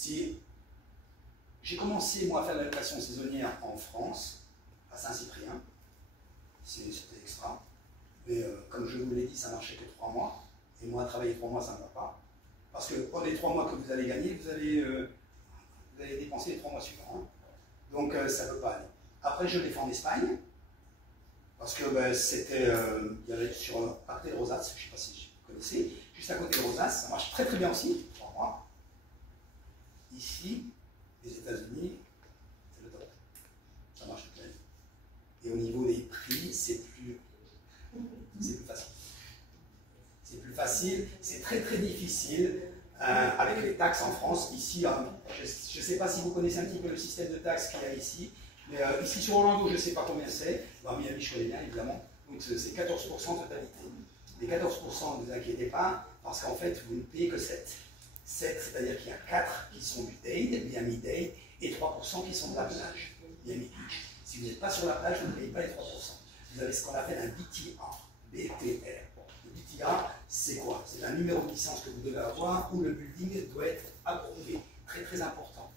Si j'ai commencé moi à faire de la location saisonnière en France, à Saint-Cyprien, c'était extra. Mais comme je vous l'ai dit, ça marchait que 3 mois. Et moi, travailler 3 mois, ça ne va pas. Parce que pendant les 3 mois que vous allez gagner, vous allez dépenser les 3 mois suivants. Hein. Donc ça ne peut pas aller. Après, je l'ai fait en Espagne. Parce que c'était, il y avait sur Arte de Rosas, je ne sais pas si vous connaissez, juste à côté de Rosas, ça marche très très bien aussi, 3 mois. Ici, les États-Unis, c'est le top. Ça marche toute l'année. Et au niveau des prix, c'est plus facile. C'est plus facile, c'est très très difficile avec les taxes en France. Ici, je ne sais pas si vous connaissez un petit peu le système de taxes qu'il y a ici, mais ici sur Orlando, je ne sais pas combien c'est. Dans Miami, je connais bien évidemment. Donc c'est 14% totalité. Les 14%, ne vous inquiétez pas, parce qu'en fait, vous ne payez que 7. 7, c'est-à-dire qu'il y a 4 qui sont du Dade, Miami-Dade, et 3% qui sont de la plage, Miami Beach. Si vous n'êtes pas sur la plage, vous ne payez pas les 3%. Vous avez ce qu'on appelle un BTR. BTR. Le BTR, c'est quoi? C'est un numéro de licence que vous devez avoir où le building doit être approuvé. Très très important.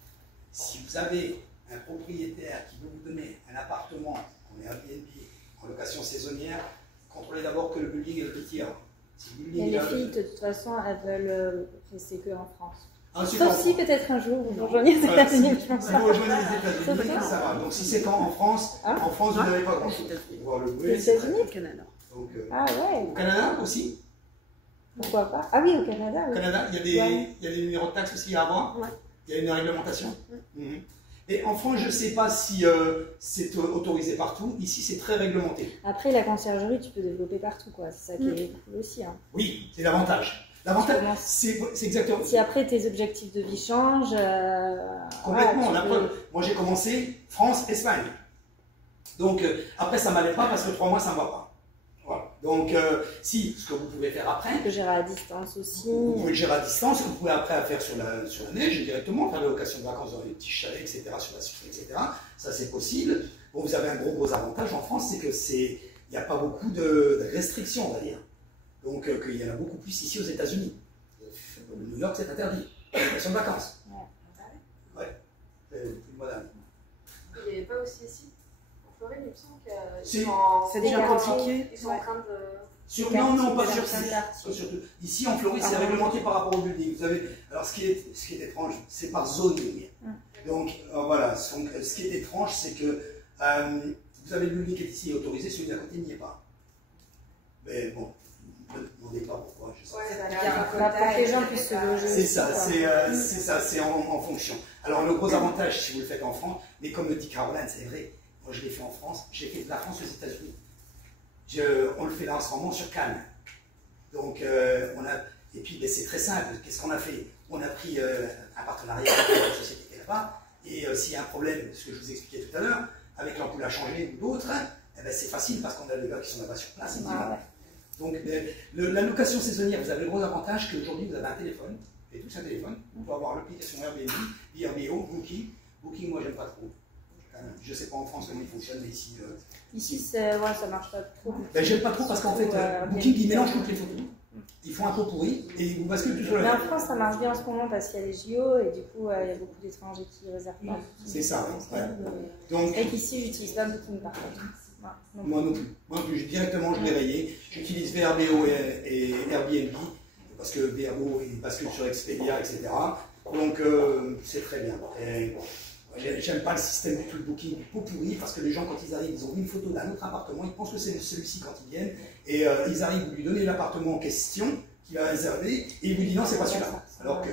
Si vous avez un propriétaire qui veut vous donner un appartement en Airbnb, en location saisonnière, contrôlez d'abord que le building est le BTR. Et les filles, de toute façon, elles veulent rester que en France. Ensuite, sauf si peut-être un jour vous rejoignez les États-Unis. Si vous rejoignez les États-Unis, ça va. Donc si c'est quand en France, vous n'avez pas grand-chose. Les États-Unis, au Canada. Donc, ah ouais. Au Canada aussi. Pourquoi pas? Ah oui, au Canada. Oui. Au Canada, il y a des numéros de taxes aussi à avoir. Ouais. Il y a une réglementation. Et en France, je ne sais pas si c'est autorisé partout. Ici, c'est très réglementé. Après, la conciergerie, tu peux développer partout, quoi. C'est ça qui est cool aussi. Hein. Oui, c'est l'avantage. L'avantage, c'est exactement. Si après tes objectifs de vie changent. Complètement. Moi, j'ai commencé France, Espagne. Donc, après, ça ne m'allait pas parce que 3 mois, ça ne me va pas. Voilà. Donc, si, ce que vous pouvez faire après. Tu peux gérer à distance aussi. Vous pouvez le gérer à distance, vous pouvez après faire sur la neige directement, faire des locations de vacances dans les petits chalets, etc., sur la suite, etc. Ça, c'est possible. Bon, vous avez un gros avantage en France, c'est qu'il n'y a pas beaucoup de restrictions, on va dire. Donc, qu'il y en a beaucoup plus ici aux États-Unis. New York, c'est interdit. Location de vacances. Ouais. Madame. Il n'y avait pas aussi ici, en Floride, il me semble que c'est déjà compliqué. Ils sont en train de... Non, pas sur surtout. Ici, en Floride, c'est réglementé par rapport au building. Vous avez, alors, ce qui est étrange, c'est par zoning. Donc, voilà. Donc, ce qui est étrange, c'est que vous avez le building qui est ici autorisé, celui d'à côté n'y est pas. Mais bon, ne me demandez pas pourquoi. Je sais. Pour que les gens puissent se loger. C'est ça, c'est en fonction. Alors, le gros avantage, si vous le faites en France, mais comme le dit Caroline, c'est vrai, moi je l'ai fait en France, j'ai fait de la France aux États-Unis. On le fait là en ce moment sur Cannes. Donc, et puis c'est très simple. Qu'est-ce qu'on a fait? On a pris un partenariat avec la société qui est là-bas. Et s'il y a un problème, ce que je vous expliquais tout à l'heure, avec l'ampoule à changer ou d'autres, c'est facile parce qu'on a des gars qui sont là-bas sur place. Donc, la location saisonnière, vous avez le gros avantage qu'aujourd'hui, vous avez un téléphone, et tous un téléphone. On peut avoir l'application Airbnb, Airbnb, Booking. Booking, moi, j'aime pas trop. Je ne sais pas en France comment il fonctionne, mais ici... Ici, ça marche pas trop. J'aime pas trop parce qu'en fait, Booking, ils mélangent toutes les photos. Ils font un pot pourri et ils vous basculent tout sur Mais en France, ça marche bien en ce moment parce qu'il y a les JO et du coup, il y a beaucoup d'étrangers qui réservent pas. C'est ça, ouais. Donc, et qu'ici, j'utilise pas Booking par contre. Moi non plus. Moi non plus. Directement, je l'ai rayé. J'utilise VRBO et Airbnb parce que VRBO, il bascule sur Expedia, etc. Donc, c'est très bien. J'aime pas le système du tout de booking du pot pourri parce que les gens, quand ils arrivent, ils ont vu une photo d'un autre appartement, ils pensent que c'est celui-ci quand ils viennent, et ils arrivent, vous lui donnez l'appartement en question qu'il a réservé, et il vous dit non, c'est pas celui-là. Alors que